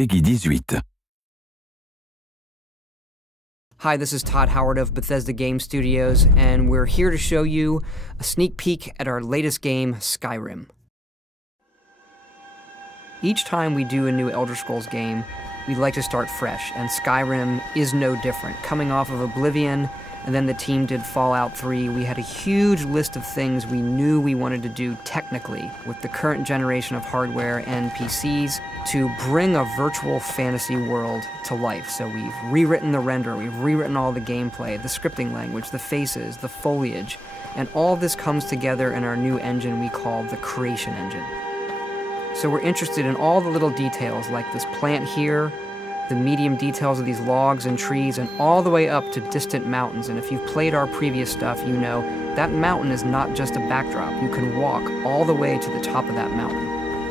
Peggy 18. Hi, this is Todd Howard of Bethesda Game Studios, and we're here to show you a sneak peek at our latest game, Skyrim. Each time we do a new Elder Scrolls game, we'd like to start fresh, and Skyrim is no different. Coming off of Oblivion, and then the team did Fallout 3, we had a huge list of things we knew we wanted to do technically with the current generation of hardware and PCs to bring a virtual fantasy world to life. So we've rewritten the render, we've rewritten all the gameplay, the scripting language, the faces, the foliage, and all this comes together in our new engine we call the Creation Engine. So we're interested in all the little details like this plant here, the medium details of these logs and trees, and all the way up to distant mountains. And if you've played our previous stuff, you know that mountain is not just a backdrop. You can walk all the way to the top of that mountain.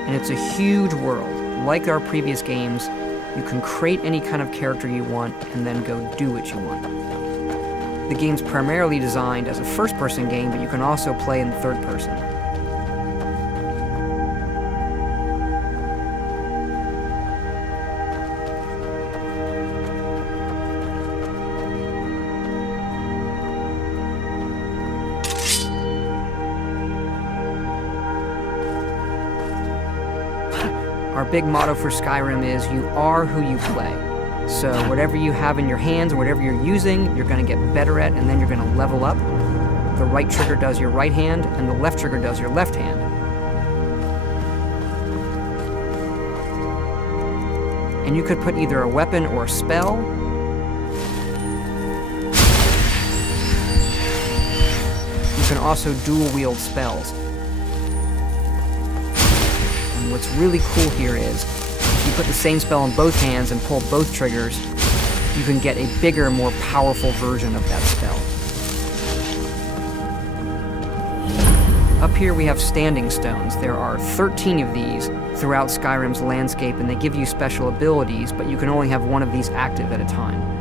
And it's a huge world. Like our previous games, you can create any kind of character you want and then go do what you want. The game's primarily designed as a first-person game, but you can also play in third person. Our big motto for Skyrim is, you are who you play. So whatever you have in your hands, or whatever you're using, you're going to get better at, and then you're going to level up. The right trigger does your right hand, and the left trigger does your left hand. And you could put either a weapon or a spell. You can also dual wield spells. What's really cool here is, if you put the same spell in both hands and pull both triggers, you can get a bigger, more powerful version of that spell. Up here we have standing stones. There are 13 of these throughout Skyrim's landscape, and they give you special abilities, but you can only have one of these active at a time.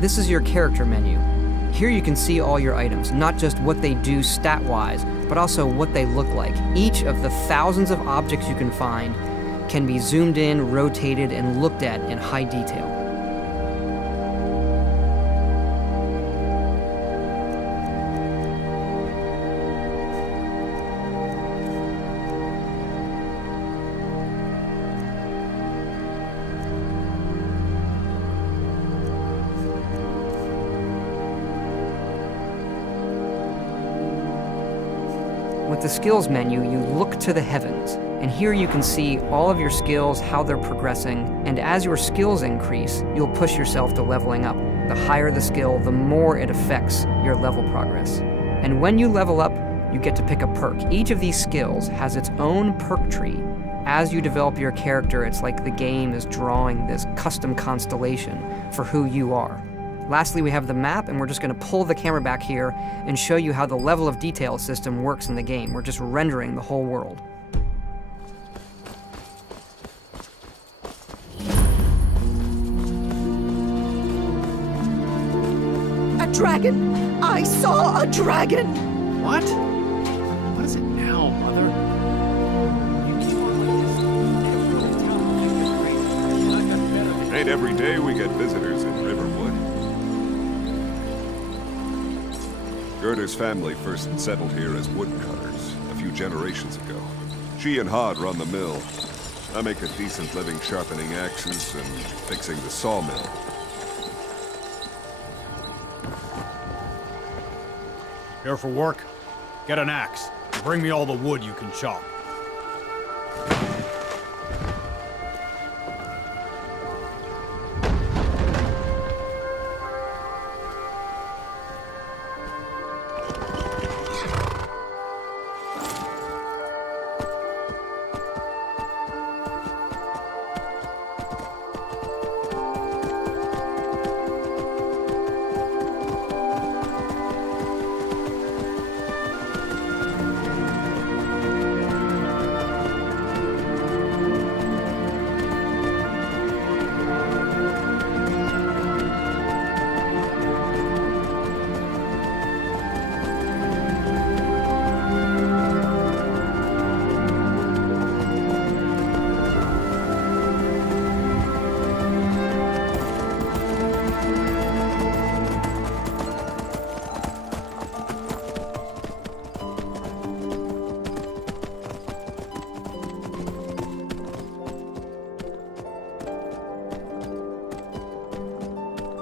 This is your character menu. Here you can see all your items, not just what they do stat-wise, but also what they look like. Each of the thousands of objects you can find can be zoomed in, rotated, and looked at in high detail. With the skills menu, you look to the heavens, and here you can see all of your skills, how they're progressing, and as your skills increase, you'll push yourself to leveling up. The higher the skill, the more it affects your level progress. And when you level up, you get to pick a perk. Each of these skills has its own perk tree. As you develop your character, it's like the game is drawing this custom constellation for who you are. Lastly, we have the map, and we're just going to pull the camera back here and show you how the level of detail system works in the game. We're just rendering the whole world. dragon! I saw a dragon! What? What is it now, Mother? Ain't every day we get visitors in Riverwood. Gerder's family first settled here as woodcutters a few generations ago. She and Hod run the mill. I make a decent living sharpening axes and fixing the sawmill. Here for work? Get an axe. And bring me all the wood you can chop.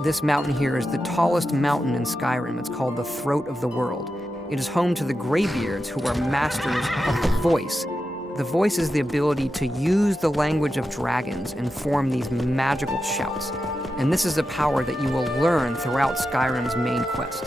This mountain here is the tallest mountain in Skyrim. It's called the Throat of the World. It is home to the Greybeards, who are masters of the voice. The voice is the ability to use the language of dragons and form these magical shouts. And this is a power that you will learn throughout Skyrim's main quest.